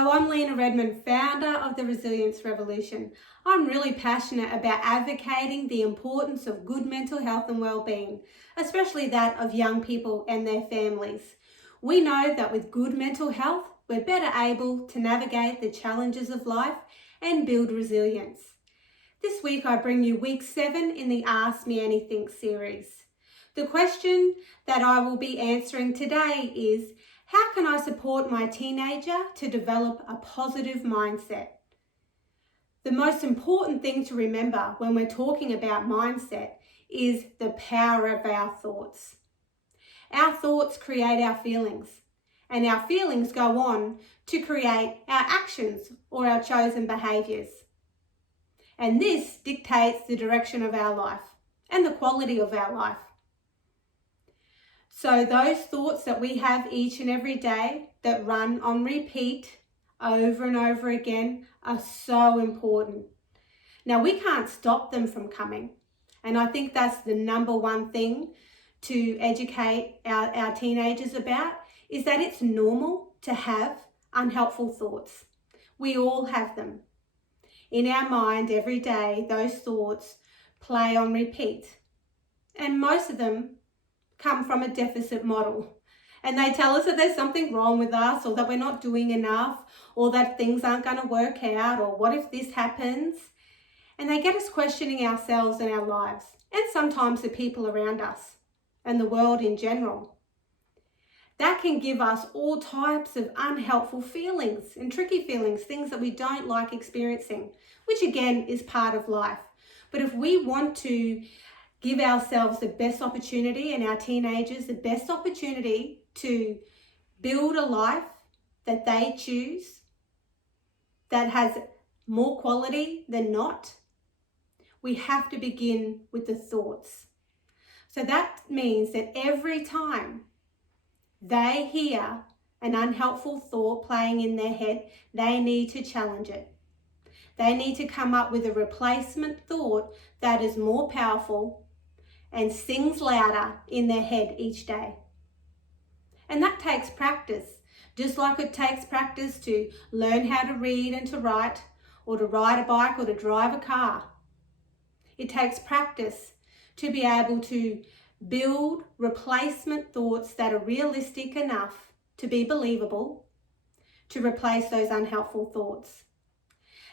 Hello, I'm Lena Redmond, founder of the Resilience Revolution. I'm really passionate about advocating the importance of good mental health and well-being, especially that of young people and their families. We know that with good mental health, we're better able to navigate the challenges of life and build resilience. This week I bring you week 7 in the Ask Me Anything series. The question that I will be answering today is, how can I support my teenager to develop a positive mindset? The most important thing to remember when we're talking about mindset is the power of our thoughts. Our thoughts create our feelings, and our feelings go on to create our actions or our chosen behaviours. And this dictates the direction of our life and the quality of our life. So those thoughts that we have each and every day that run on repeat over and over again are so important. Now, we can't stop them from coming. And I think that's the number one thing to educate our teenagers about, is that it's normal to have unhelpful thoughts. We all have them. In our mind every day, those thoughts play on repeat. And most of them come from a deficit model, and they tell us that there's something wrong with us, or that we're not doing enough, or that things aren't going to work out, or what if this happens? And they get us questioning ourselves and our lives, and sometimes the people around us and the world in general. That can give us all types of unhelpful feelings and tricky feelings, things that we don't like experiencing, which again is part of life. But if we want to give ourselves the best opportunity, and our teenagers the best opportunity to build a life that they choose, that has more quality than not, we have to begin with the thoughts. So that means that every time they hear an unhelpful thought playing in their head, they need to challenge it. They need to come up with a replacement thought that is more powerful and sings louder in their head each day. And that takes practice, just like it takes practice to learn how to read and to write, or to ride a bike, or to drive a car. It takes practice to be able to build replacement thoughts that are realistic enough to be believable, to replace those unhelpful thoughts.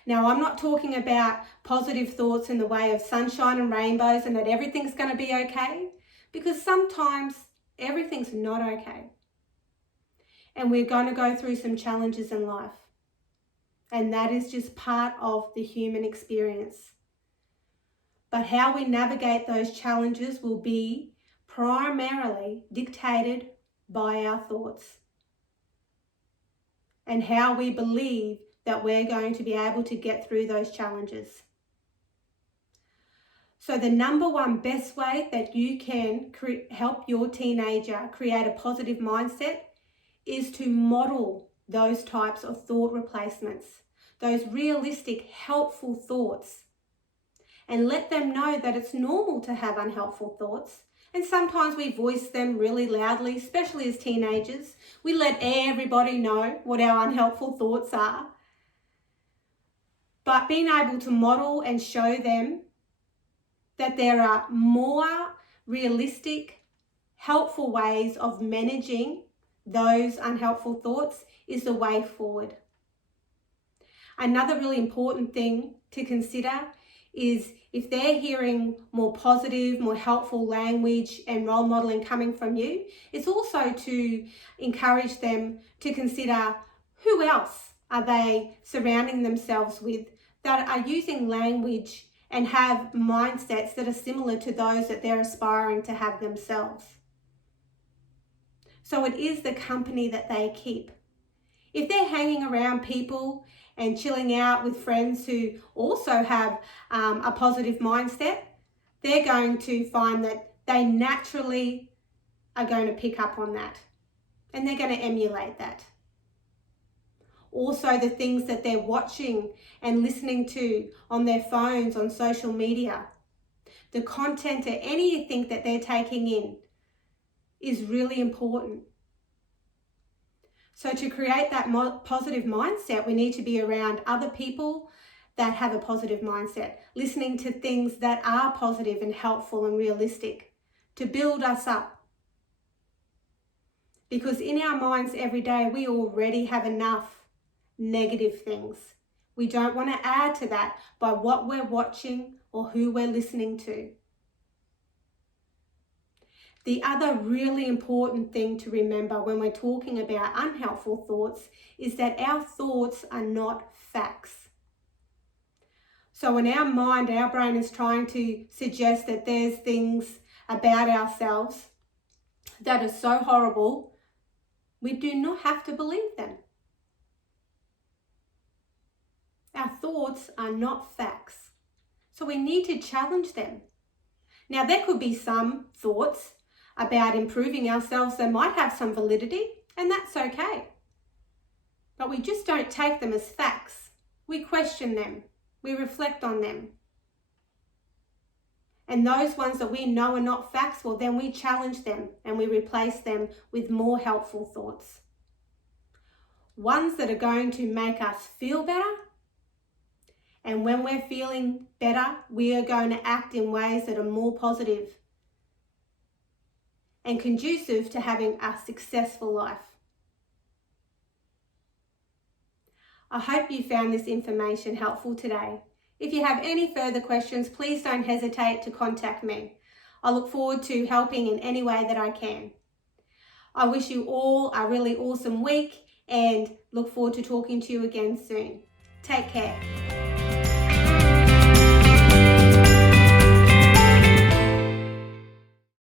Now, I'm not talking about positive thoughts in the way of sunshine and rainbows and that everything's going to be okay, because sometimes everything's not okay. And we're going to go through some challenges in life. And that is just part of the human experience. But how we navigate those challenges will be primarily dictated by our thoughts, and how we believe that we're going to be able to get through those challenges. So the number one best way that you can help your teenager create a positive mindset is to model those types of thought replacements, those realistic, helpful thoughts, and let them know that it's normal to have unhelpful thoughts. And sometimes we voice them really loudly, especially as teenagers. We let everybody know what our unhelpful thoughts are. But being able to model and show them that there are more realistic, helpful ways of managing those unhelpful thoughts is the way forward. Another really important thing to consider is, if they're hearing more positive, more helpful language and role modeling coming from you, it's also to encourage them to consider who else are they surrounding themselves with that are using language and have mindsets that are similar to those that they're aspiring to have themselves. So it is the company that they keep. If they're hanging around people and chilling out with friends who also have a positive mindset, they're going to find that they naturally are going to pick up on that, and they're going to emulate that. Also, the things that they're watching and listening to on their phones, on social media, the content or anything that they're taking in is really important. So to create that positive mindset, we need to be around other people that have a positive mindset, listening to things that are positive and helpful and realistic to build us up. Because in our minds every day, we already have enough negative things. We don't want to add to that by what we're watching or who we're listening to. The other really important thing to remember when we're talking about unhelpful thoughts is that our thoughts are not facts. So in our mind, our brain is trying to suggest that there's things about ourselves that are so horrible, we do not have to believe them. Our thoughts are not facts, so we need to challenge them. Now, there could be some thoughts about improving ourselves that might have some validity, and that's okay. But we just don't take them as facts. We question them. We reflect on them. And those ones that we know are not facts, well, then we challenge them and we replace them with more helpful thoughts. Ones that are going to make us feel better. And when we're feeling better, we are going to act in ways that are more positive and conducive to having a successful life. I hope you found this information helpful today. If you have any further questions, please don't hesitate to contact me. I look forward to helping in any way that I can. I wish you all a really awesome week and look forward to talking to you again soon. Take care.